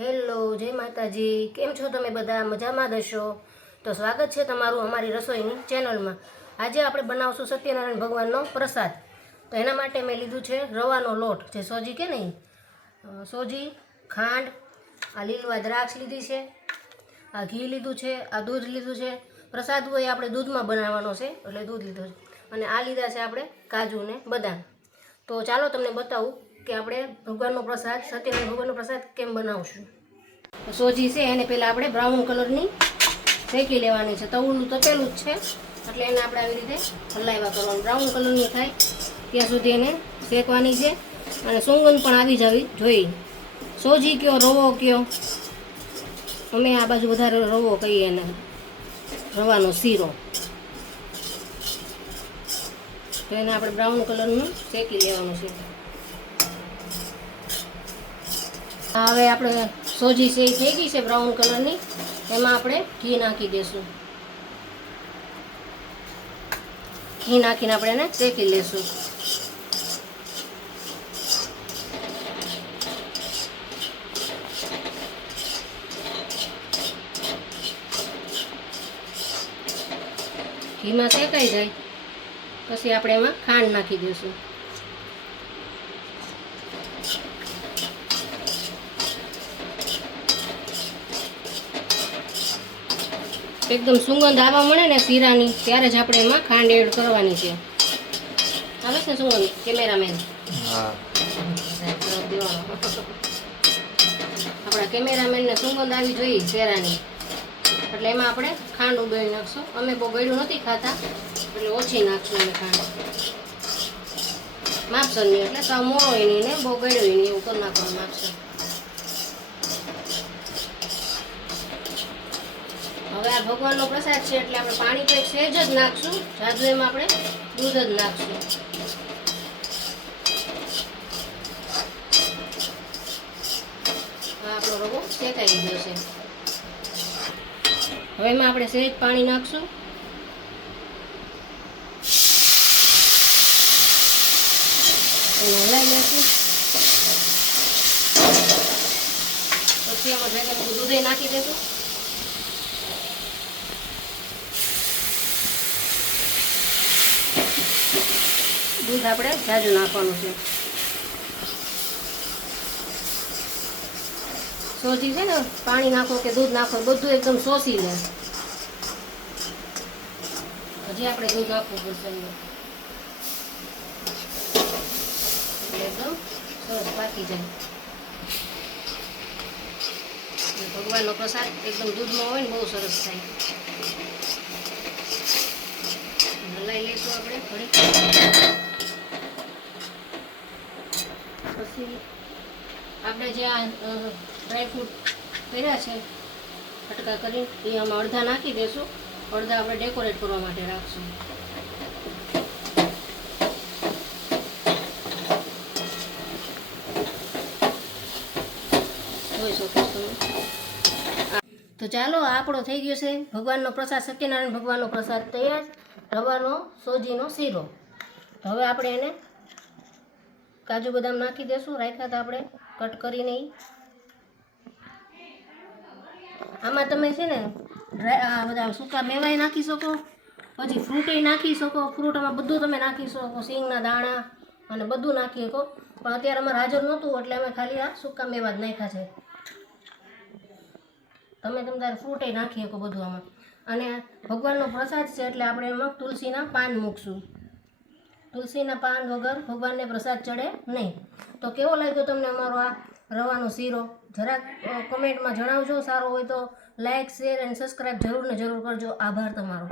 Hello, જય માતાજી. કેમ છો તમે બધા? મજામાં દશો? તો સ્વાગત છે તમારું અમારી રસોઈની ચેનલમાં. આજે આપણે બનાવશું સત્યનારાયણ ભગવાનનો પ્રસાદ. તો એના માટે મેં લીધું છે રવાનો લોટ. જે સોજી કે નહીં? સોજી, ખાંડ, આ લીલવા દ્રાક્ષ લીધી છે. આ ઘી લીધું છે, આ દૂધ લીધું છે. પ્રસાદ હોય આપણે દૂધમાં બનાવવાનો છે, એટલે દૂધ લીધું છે. અને આ લીધા છે આપણે કાજુ ને બદામ. તો ચાલો તમને બતાવું કે આપણે ભગવાનનો પ્રસાદ, સત્યનારાયણ ભગવાનનો પ્રસાદ કેમ બનાવશું? સોજી છે, એને પહેલાં આપણે બ્રાઉન કલરની શેકી લેવાની છે. તવનું તપેલું જ છે, એટલે એને આપણે આવી રીતે હલાવ્યા કરવાનું. બ્રાઉન કલરની થાય, ત્યાં સુધી એને શેકવાની છે, અને સોંગન પણ આવી જવી જોઈએ. સોજી કયો, રવો કયો? અમે આ બાજુ વધારે રવો કહીએ એને રવાનો શીરો. તો એને આપણે બ્રાઉન કલરનું શેકી લેવાનું છે આ હવે આપણે સોજી છે થઈ ગઈ છે બ્રાઉન કલરની. એમાં આપણે ઘી નાખી દઈશું ઘી નાખીને આપણે એને શેકી લેશું. ઘીમાં શેકાઈ જાય. પછી આપણે એમાં ખાંડ નાખી દઈશું એકદમ સુગંધ આવવા મળે ને શીરાની ત્યારે જ આપણે એમાં ખાંડ એડ કરવાની છે. આવે છે સુગંધ કેમેરામેન? આપણા કેમેરામેનને સુગંધ આવી જોઈએ શેરાની. એટલે એમાં આપણે ખાંડ ઉગાડી નાખશું. અમે બહુ ગળ્યું નથી ખાતા એટલે ઓછી નાખશું અમે ખાંડ. માપસરની એટલે સાવ મોળો નહીં ને બહુ ગળ્યો નહીં એવું કરી નાખવાનું માપસર હવે આ ભગવાનનો પ્રસાદ છે એટલે આપણે પાણી તો સહેજ જ નાખશું. જાજુ એમાં આપણે દૂધ જ નાખશું. આપણો રવો શેકાઈ ગયો છે. હવે એમાં આપણે સહેજ પાણી નાખશું. હલાવી લેશું પછી એમાં દૂધે નાખી દેશું. દૂધ આપણે જાજુ નાખવાનું છે. સોજી છે ને, પાણી નાખો કે દૂધ નાખો બધું એકદમ સોસી લે હજી આપણે દૂધ નાખવું પડશે એકદમ સરસ પાકી જાય. ભગવાનનો પ્રસાદ એકદમ દૂધમાં હોય ને, બહુ સરસ થાય. હલાઈ લઈશું આપણે ઘડી આપણે જે આ ડ્રાયફ્રૂટ કર્યા છે કટકા કરી એ આમાં અડધા નાખી દેશું. અડધા આપણે ડેકોરેટ કરવા માટે રાખશું. જોઈ શકો છો તો ચાલો આપણો થઈ ગયો છે ભગવાનનો પ્રસાદ, સત્યનારાયણ ભગવાનનો પ્રસાદ તૈયાર. રવાનો, સોજીનો શીરો. હવે આપણે એને કાજુ બદામ નાખી દેશું, રાખ્યા હતા આપણે, કટ કરીને. આમાં તમે છે ને આ બધા સૂકા મેવાય નાખી શકો, પછી ફ્રૂટે નાખી શકો, ફ્રૂટમાં બધું તમે નાખી શકો સિંગના દાણા અને બધું નાખી શકો. પણ અત્યારે અમારે હાજર નહોતું, એટલે અમે ખાલી આ સૂકા મેવા જ નાખ્યા છે. તમે તમે તારે ફ્રૂટે નાખી શકો બધું આમાં. અને ભગવાનનો પ્રસાદ છે એટલે આપણે એમાં તુલસીના પાન મૂકશું. તુલસીના પાન વગર ભગવાનને પ્રસાદ ચડે નહીં. તો કેવો લાગ્યો તમને અમારો આ રવાનો શીરો? જરાક કોમેન્ટમાં જણાવજો. સારો હોય તો લાઇક શેર એન્ડ સબસ્ક્રાઈબ જરૂર ને જરૂર કરજો. આભાર તમારો.